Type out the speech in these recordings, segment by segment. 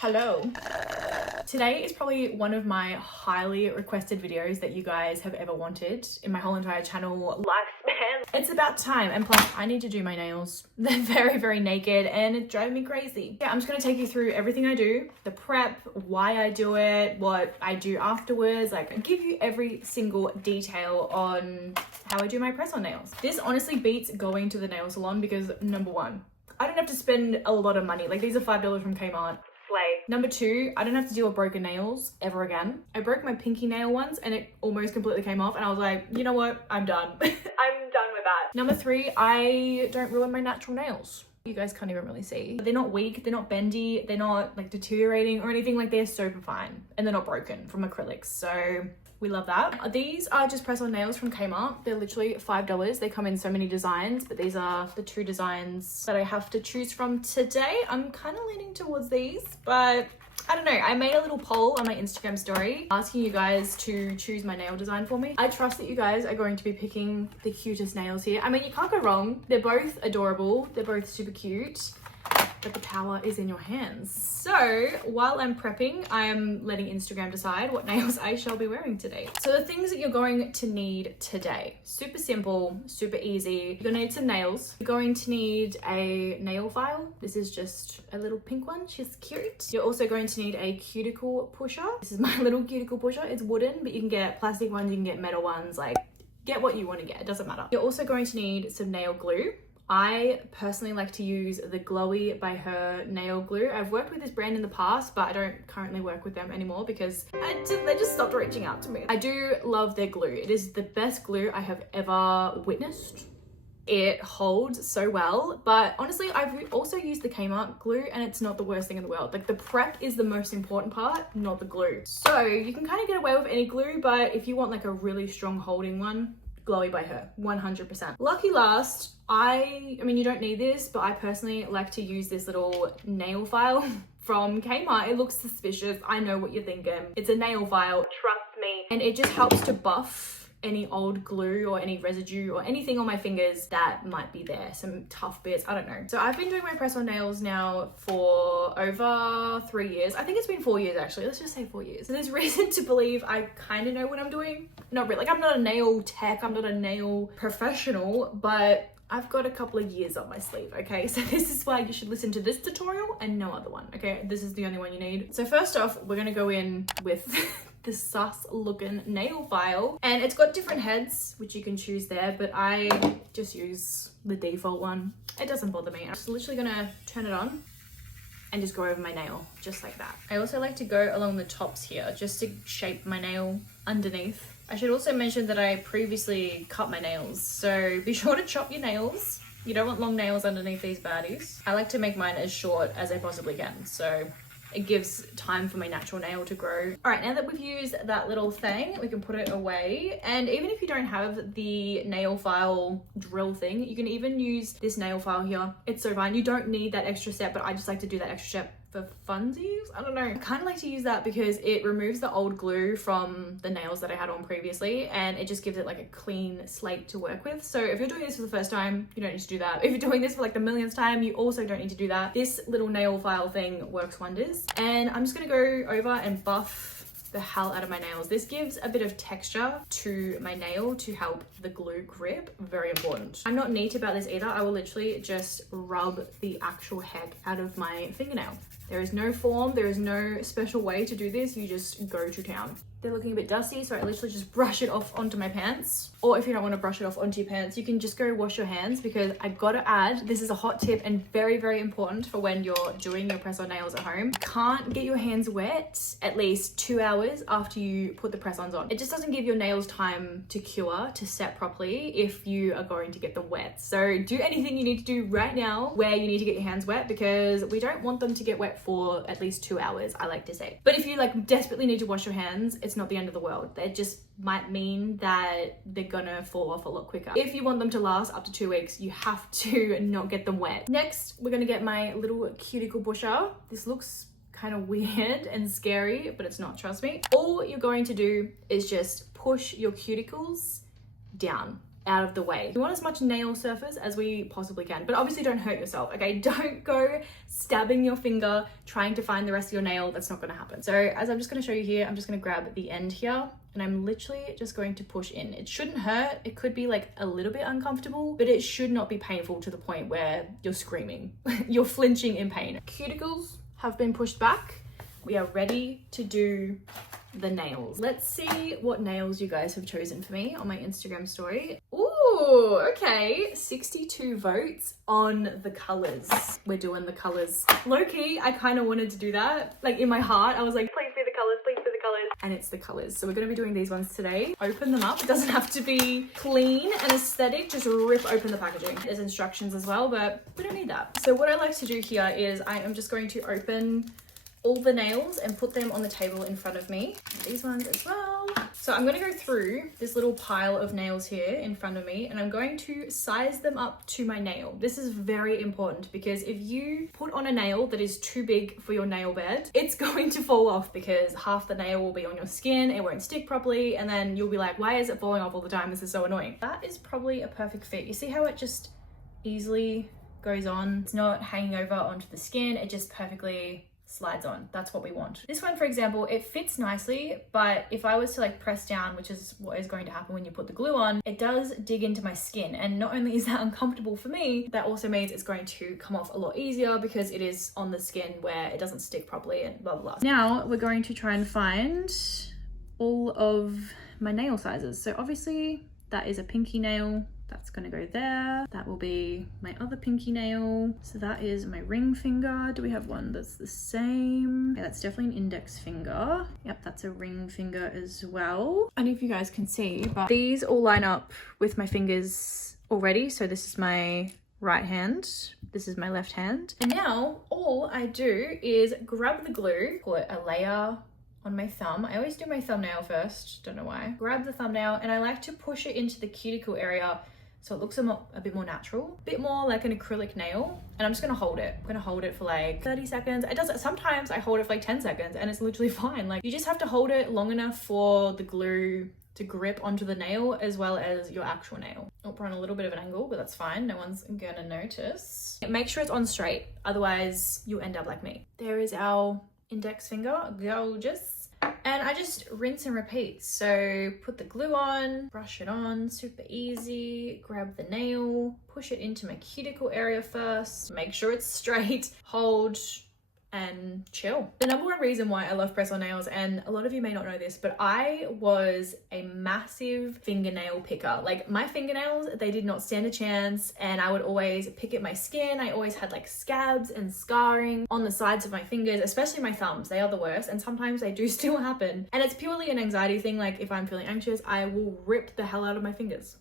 Hello. Today is probably one of my highly requested videos that you guys have ever wanted in my whole entire channel lifespan. It's about time, and plus I need to do my nails. They're very naked and it drives me crazy. Yeah, I'm just gonna take you through everything I do, the prep, why I do it, what I do afterwards, like give you every single detail on how I do my press-on nails. This honestly beats going to the nail salon because number one, I don't have to spend a lot of money. Like these are $5 from Kmart. Number two, I don't have to deal with broken nails ever again. I broke my pinky nail once and it almost completely came off and I was like, you know what? I'm done. I'm done with that. Number three, I don't ruin my natural nails. You guys can't even really see. They're not weak, they're not bendy, they're not like deteriorating or anything. Like they're super fine and they're not broken from acrylics. So we love that. These are just press-on nails from Kmart. They're literally $5. They come in so many designs, but these are the two designs that I have to choose from today. I'm kind of leaning towards these, but I don't know. I made a little poll on my Instagram story asking you guys to choose my nail design for me. I trust that you guys are going to be picking the cutest nails here. I mean, you can't go wrong. They're both adorable. They're both super cute. But the power is in your hands. So while I'm prepping, I am letting Instagram decide what nails I shall be wearing today. So the things that you're going to need today, super simple, super easy. You're gonna need some nails. You're going to need a nail file. This is just a little pink one, she's cute. You're also going to need a cuticle pusher. This is my little cuticle pusher. It's wooden, but you can get plastic ones, you can get metal ones, like get what you wanna get, it doesn't matter. You're also going to need some nail glue. I personally like to use the Glowy by Her nail glue. I've worked with this brand in the past, but I don't currently work with them anymore because they just stopped reaching out to me. I do love their glue. It is the best glue I have ever witnessed. It holds so well, but honestly, I've also used the Kmart glue and it's not the worst thing in the world. Like the prep is the most important part, not the glue. So you can kind of get away with any glue, but if you want like a really strong holding one, Glowy by Her, 100%. Lucky last, I mean, you don't need this, but I personally like to use this little nail file from Kmart. It looks suspicious. I know what you're thinking. It's a nail file, trust me. And it just helps to buff any old glue or any residue or anything on my fingers that might be there, some tough bits, I don't know. So I've been doing my press-on nails now for over 3 years. I think it's been 4 years actually, let's just say 4 years. So there's reason to believe I kind of know what I'm doing. Not really, like I'm not a nail tech, I'm not a nail professional, but I've got a couple of years up my sleeve, okay? So this is why you should listen to this tutorial and no other one, okay? This is the only one you need. So first off, we're gonna go in with this sus looking nail file, and it's got different heads which you can choose there, but I just use the default one. It doesn't bother me. I'm just literally gonna turn it on and just go over my nail just like that. I also like to go along the tops here just to shape my nail underneath. I should also mention that I previously cut my nails, so be sure to chop your nails. You don't want long nails underneath these baddies. I like to make mine as short as I possibly can, so it gives time for my natural nail to grow. All right, now that we've used that little thing, we can put it away. And even if you don't have the nail file drill thing, you can even use this nail file here. It's so fine. You don't need that extra step, but I just like to do that extra step for funsies. I don't know. I kind of like to use that because it removes the old glue from the nails that I had on previously, and it just gives it like a clean slate to work with. So if you're doing this for the first time, you don't need to do that. If you're doing this for like the millionth time, you also don't need to do that. This little nail file thing works wonders. And I'm just gonna go over and buff the hell out of my nails. This gives a bit of texture to my nail to help the glue grip. Very important. I'm not neat about this either. I will literally just rub the actual heck out of my fingernail. There is no form, there is no special way to do this. You just go to town. They're looking a bit dusty, so I literally just brush it off onto my pants. Or if you don't want to brush it off onto your pants, you can just go wash your hands, because I gotta add, this is a hot tip and very important for when you're doing your press-on nails at home. You can't get your hands wet at least 2 hours after you put the press-ons on. It just doesn't give your nails time to cure, to set properly if you are going to get them wet. So do anything you need to do right now where you need to get your hands wet, because we don't want them to get wet for at least 2 hours, I like to say. But if you like desperately need to wash your hands, it's not the end of the world. It just might mean that they're gonna fall off a lot quicker. If you want them to last up to 2 weeks, you have to not get them wet. Next, we're gonna get my little cuticle pusher. This looks kind of weird and scary, but it's not, trust me. All you're going to do is just push your cuticles down. out of the way. We want as much nail surface as we possibly can, but obviously don't hurt yourself, okay? Don't go stabbing your finger trying to find the rest of your nail. That's not gonna happen. So as I'm just gonna show you here, I'm just gonna grab the end here and I'm literally just going to push in. It shouldn't hurt. It could be like a little bit uncomfortable, but it should not be painful to the point where you're screaming. You're flinching in pain. Cuticles have been pushed back. We are ready to do the nails. Let's see what nails you guys have chosen for me on my Instagram story. Ooh, okay. 62 votes on the colors. We're doing the colors. Low-key, I kind of wanted to do that. Like in my heart, I was like, please be the colors, please be the colors. And it's the colors. So we're gonna be doing these ones today. Open them up. It doesn't have to be clean and aesthetic. Just rip open the packaging. There's instructions as well, but we don't need that. So what I like to do here is I am just going to open all the nails and put them on the table in front of me. And these ones as well. So I'm gonna go through this little pile of nails here in front of me and I'm going to size them up to my nail. This is very important because if you put on a nail that is too big for your nail bed, it's going to fall off because half the nail will be on your skin, it won't stick properly, and then you'll be like, why is it falling off all the time? This is so annoying. That is probably a perfect fit. You see how it just easily goes on? It's not hanging over onto the skin, it just perfectly slides on. That's what we want. This one, for example, it fits nicely, but if I was to like press down, which is what is going to happen when you put the glue on, it does dig into my skin. And not only is that uncomfortable for me, that also means it's going to come off a lot easier because it is on the skin where it doesn't stick properly and blah, blah, blah. Now we're going to try and find all of my nail sizes. So obviously that is a pinky nail. That's gonna go there. That will be my other pinky nail. So that is my ring finger. Do we have one that's the same? Yeah, that's definitely an index finger. Yep, that's a ring finger as well. I don't know if you guys can see, but these all line up with my fingers already. So this is my right hand. This is my left hand. And now all I do is grab the glue, put a layer on my thumb. I always do my thumbnail first, don't know why. Grab the thumbnail and I like to push it into the cuticle area so it looks a bit more natural, a bit more like an acrylic nail. And I'm just gonna hold it. I'm gonna hold it for like 30 seconds. It does, sometimes I hold it for like 10 seconds and it's literally fine. Like you just have to hold it long enough for the glue to grip onto the nail as well as your actual nail. Oh, we're on a little bit of an angle, but that's fine. No one's gonna notice. Make sure it's on straight, otherwise you'll end up like me. There is our index finger, gorgeous. And I just rinse and repeat. So put the glue on, brush it on, super easy, grab the nail, push it into my cuticle area first, make sure it's straight, hold, and chill. The number one reason why I love press-on nails, and a lot of you may not know this, but I was a massive fingernail picker. Like my fingernails, they did not stand a chance, and I would always pick at my skin. I always had like scabs and scarring on the sides of my fingers, especially my thumbs. They are the worst, and sometimes they do still happen. And it's purely an anxiety thing. Like if I'm feeling anxious, I will rip the hell out of my fingers.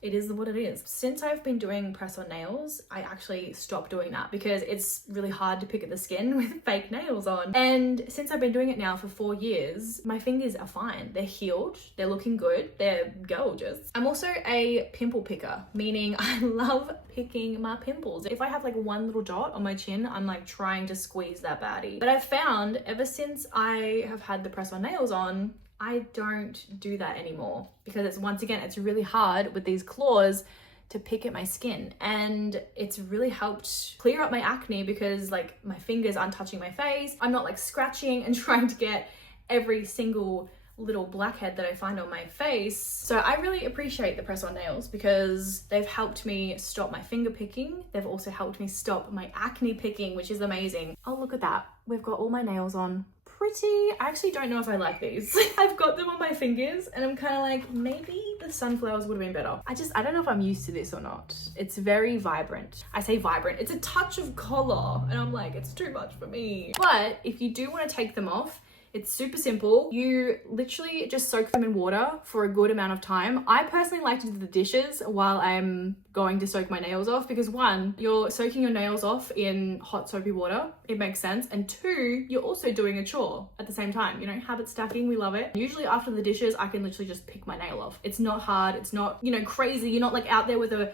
It is what it is. Since I've been doing press-on nails, I actually stopped doing that because it's really hard to pick at the skin with fake nails on. And since I've been doing it now for 4 years, my fingers are fine. They're healed, they're looking good, they're gorgeous. I'm also a pimple picker, meaning I love picking my pimples. If I have like one little dot on my chin, I'm like trying to squeeze that baddie. But I've found ever since I have had the press-on nails on, I don't do that anymore because it's, once again, it's really hard with these claws to pick at my skin, and it's really helped clear up my acne because like my fingers aren't touching my face. I'm not like scratching and trying to get every single little blackhead that I find on my face. So I really appreciate the press-on nails because they've helped me stop my finger picking. They've also helped me stop my acne picking, which is amazing. Oh, look at that. We've got all my nails on. Pretty. I actually don't know if I like these. I've got them on my fingers and I'm kind of like, maybe the sunflowers would have been better. I don't know if I'm used to this or not. It's very vibrant. I say vibrant. It's a touch of color and I'm like, it's too much for me. But if you do want to take them off, it's super simple. You literally just soak them in water for a good amount of time. I personally like to do the dishes while I'm going to soak my nails off because one, you're soaking your nails off in hot soapy water. It makes sense. And two, you're also doing a chore at the same time. You know, habit stacking, we love it. Usually after the dishes, I can literally just pick my nail off. It's not hard. It's not, you know, crazy. You're not like out there with a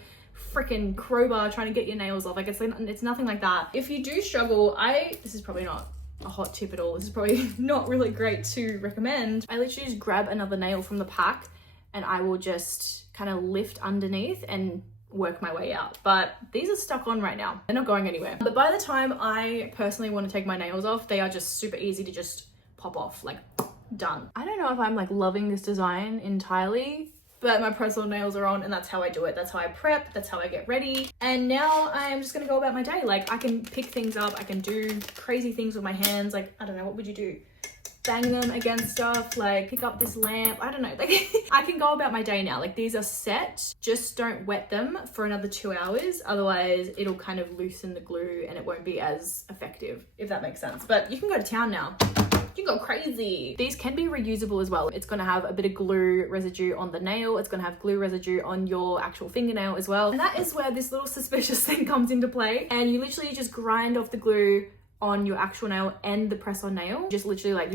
freaking crowbar trying to get your nails off. Like it's nothing like that. If you do struggle, this is probably not a hot tip at all. This is probably not really great to recommend. I literally just grab another nail from the pack and I will just kind of lift underneath and work my way out. But these are stuck on right now. They're not going anywhere. But by the time I personally want to take my nails off, they are just super easy to just pop off, like done. I don't know if I'm like loving this design entirely, but my press-on nails are on and that's how I do it. That's how I prep, that's how I get ready. And now I'm just gonna go about my day. Like I can pick things up, I can do crazy things with my hands. Like, I don't know, what would you do? Bang them against stuff, like pick up this lamp, I don't know, like I can go about my day now. Like these are set, just don't wet them for another 2 hours, otherwise it'll kind of loosen the glue and it won't be as effective, if that makes sense. But you can go to town now. You can go crazy. These can be reusable as well. It's gonna have a bit of glue residue on the nail, it's gonna have glue residue on your actual fingernail as well. And that is where this little suspicious thing comes into play. And you literally just grind off the glue on your actual nail and the press-on nail. Just literally like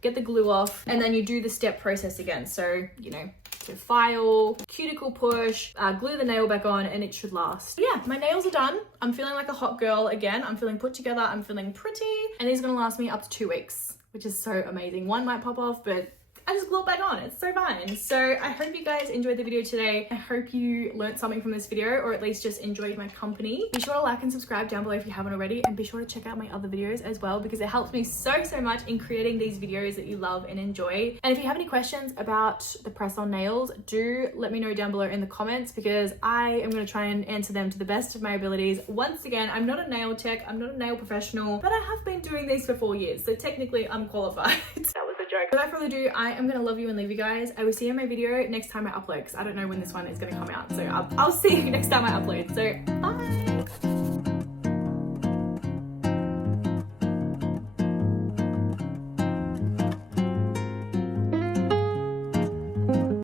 get the glue off, and then you do the step process again. So, you know, so file, cuticle push, glue the nail back on, and it should last. But yeah, my nails are done. I'm feeling like a hot girl again. I'm feeling put together, I'm feeling pretty, and these are gonna last me up to 2 weeks, which is so amazing. One might pop off, but I just glue it back on. It's so fine. So I hope you guys enjoyed the video today. I hope you learned something from this video, or at least just enjoyed my company. Be sure to like and subscribe down below if you haven't already, and be sure to check out my other videos as well, because it helps me so much in creating these videos that you love and enjoy. And if you have any questions about the press-on nails, do let me know down below in the comments, because I am going to try and answer them to the best of my abilities. Once again, I'm not a nail tech, I'm not a nail professional, but I have been doing these for 4 years, so technically I'm qualified. That was a joke. Without further ado, I am gonna love you and leave you guys. I will see you in my video next time I upload, because I don't know when this one is gonna come out. So I'll see you next time I upload. So bye.